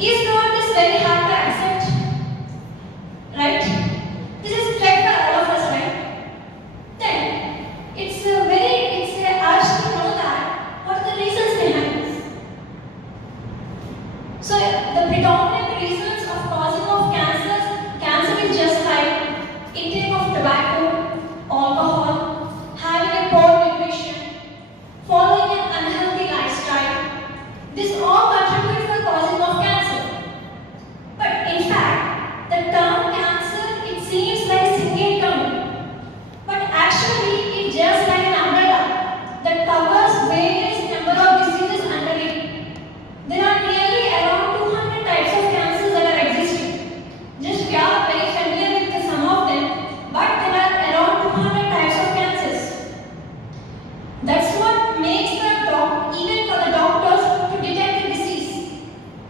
Is not this very hard to accept? Right? This is like for all of us, right? Then it's urge to know that what are the reasons behind this. So the predominant reasons of causing of cancer is just like intake of tobacco, alcohol, having a poor nutrition, following an unhealthy lifestyle. This all contribute for causing of cancer. But in fact, the term cancer, it seems like a single term. But actually, it's just like an umbrella that covers various number of diseases under it. There are nearly around 200 types of cancers that are existing. Just we are very familiar with some of them, but there are around 200 types of cancers. That's what makes even for the doctors to detect the disease,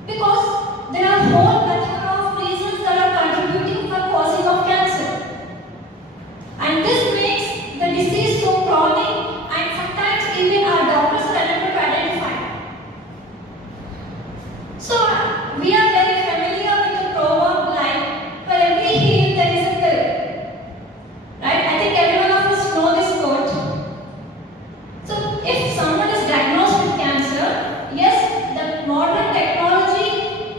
because there are whole plethora of reasons that are contributing for causing of cancer, and this makes the disease so chronic, and sometimes even our doctors are unable to identify. So we are very familiar with the proverb like, for every heel there is a pill. Right? I think every one of us know this quote. So if someone is diagnosed with cancer, yes, the modern technology,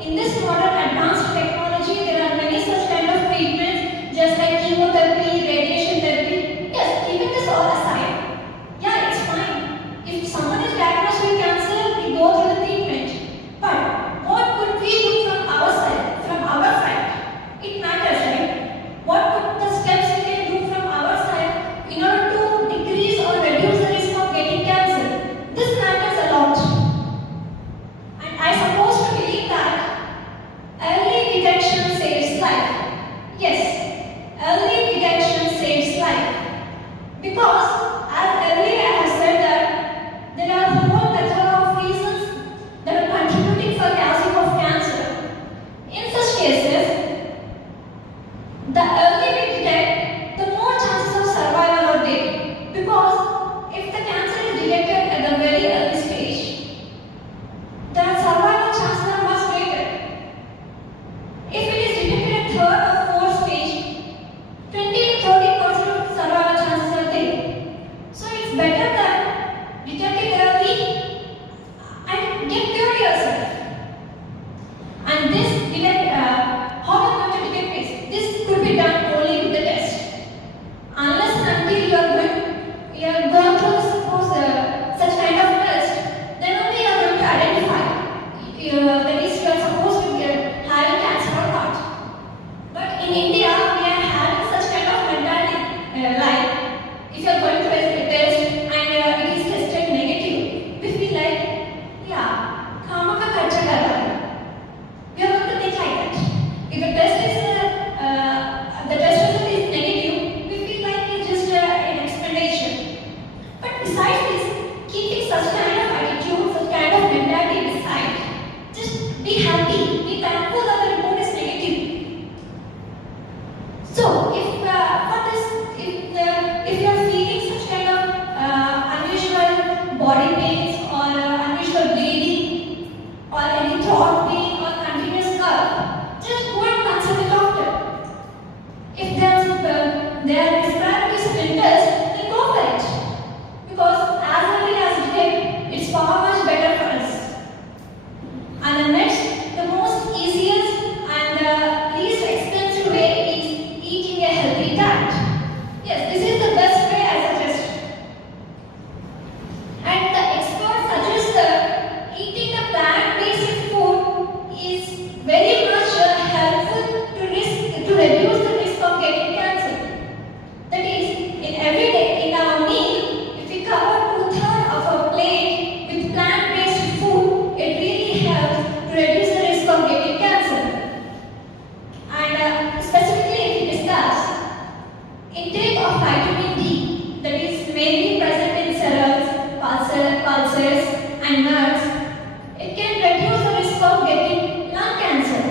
in this modern advanced technology, there are many such kind of treatments, just like chemotherapy, radiation therapy. Yes, even this all aside, yeah, it's fine. If someone is diagnosed with cancer, we go through the treatment. But what could we do from our side? From our side, it matters, right? What could the steps we can do from our side in order to decrease or reduce the risk of getting cancer? This matters a lot. And I suppose to believe that early detection saves life. Yes, early detection saves life. Because as earlier I have said that there are a whole plethora of reasons that are contributing for causing of cancer. In such cases, the earlier we detect, the more chances of survival are there. Because if the cancer is detected at the very early stage, the survival chances are much greater. If it is detected at third or fourth stage, 20 to 30% of survival chances are there. So it's better that detect it early and get cured yourself. And this how are you going to detect this? This could be done only with the test. Unless and until you are going through such kind of test, then only you are going to identify that is you are supposed to be having cancer or not. But in India, we are having such kind of mentality like if you are going through a test and it is tested negative, we feel like, yeah, kama ka kharcha kar raha hai. We are going to think like that. If the test result is negative, we feel like it's just an explanation. But besides this, keeping such kind of attitude, such kind of mentality aside, just be happy, be thankful that the report is negative. So, if you are feeling such kind of unusual body pains or unusual bleeding or any throat pain or continuous cough, just go and consult a doctor. If they are prescribed this test, then go for it. Because as early as you get, it's far much better for us. And the next, the most easiest and the least expensive way is eating a healthy diet. Yes, this is the best way I suggest. And the experts suggest that eating a plant-based food is very much helpful to reduce the risk of getting cancer. That is, in every day in our meal, if we cover 2/3 of our plate with plant-based food, it really helps to reduce the risk of getting cancer. And specifically, if we discuss intake of vitamin D, that is mainly present in cereals, pulses, and nuts, it can reduce the risk of getting lung cancer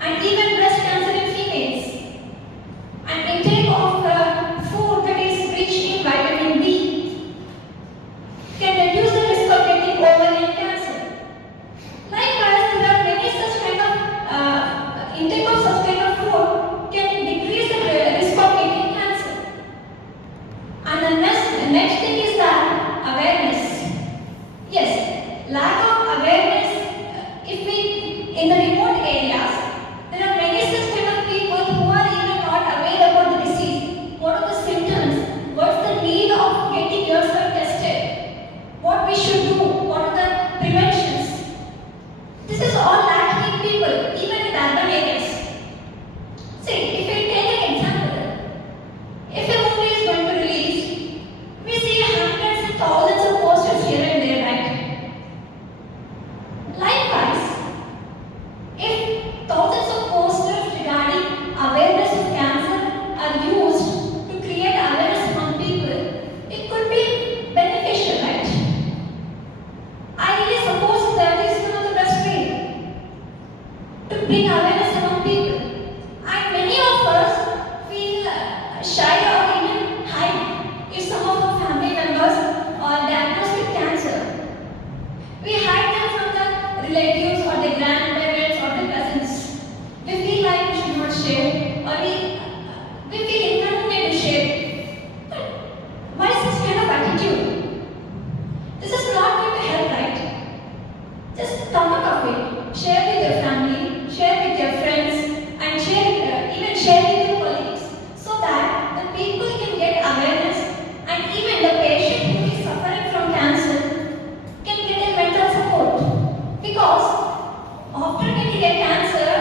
and even breast cancer in females. And intake of food that is rich in vitamin B can reduce the risk of getting ovarian cancer. Likewise, there are many bring awareness among people. And many of us feel shy or even hide if some of our family members are diagnosed with cancer. We hide them from the relatives or the grandparents or the cousins. We feel like we should not share, or we feel inconvenient to share. But why such kind of attitude? This is not going to help, right? Just come out of it. Share with your family, share with your friends, and even share with your colleagues, so that the people can get awareness, and even the patient who is suffering from cancer can get a mental support. Because after getting a cancer,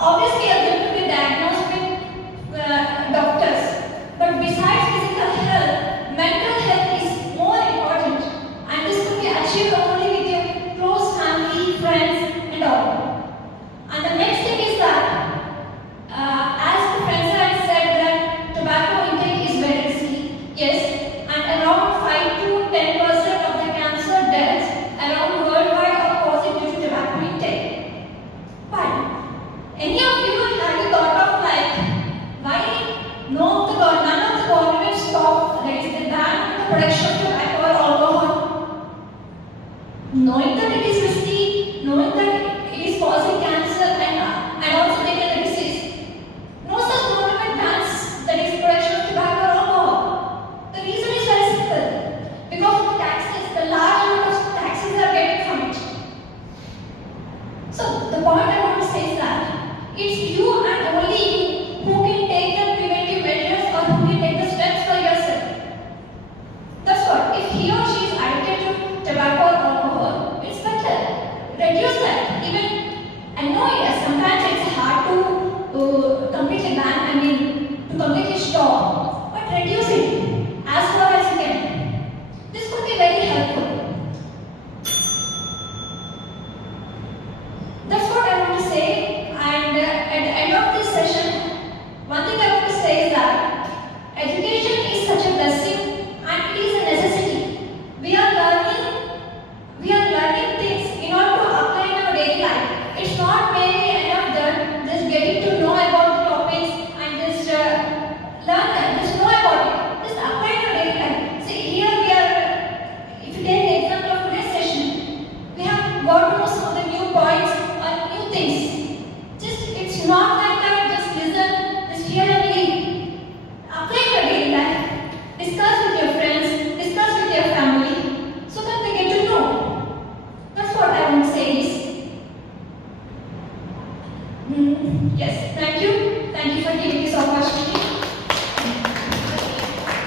obviously you are going to be diagnosed with doctors. But besides physical health, mental health is more important, and this could be achieved only with your close family, friends, and all. And the next thing is that, as the friends have said, that tobacco intake is very risky. Yes, and around 5 to 10% of the cancer deaths around worldwide are caused due to tobacco intake. But any of you have you thought of like why none of the governments stop, that is, they ban the production of tobacco or alcohol, knowing that it is risky, knowing that it is causing cancer and also making the disease. No such government bans, that is, production of tobacco or alcohol. The reason is very simple. Because of the taxes, the large amount of taxes are getting from it. So the point I want to say is that it's you and only you who can take the preventive measures, or who can take the steps for yourself. That's what. If he or she is addicted to tobacco or alcohol, it's better. Reduce that. Even, I know, yes, sometimes it's hard to completely ban, to completely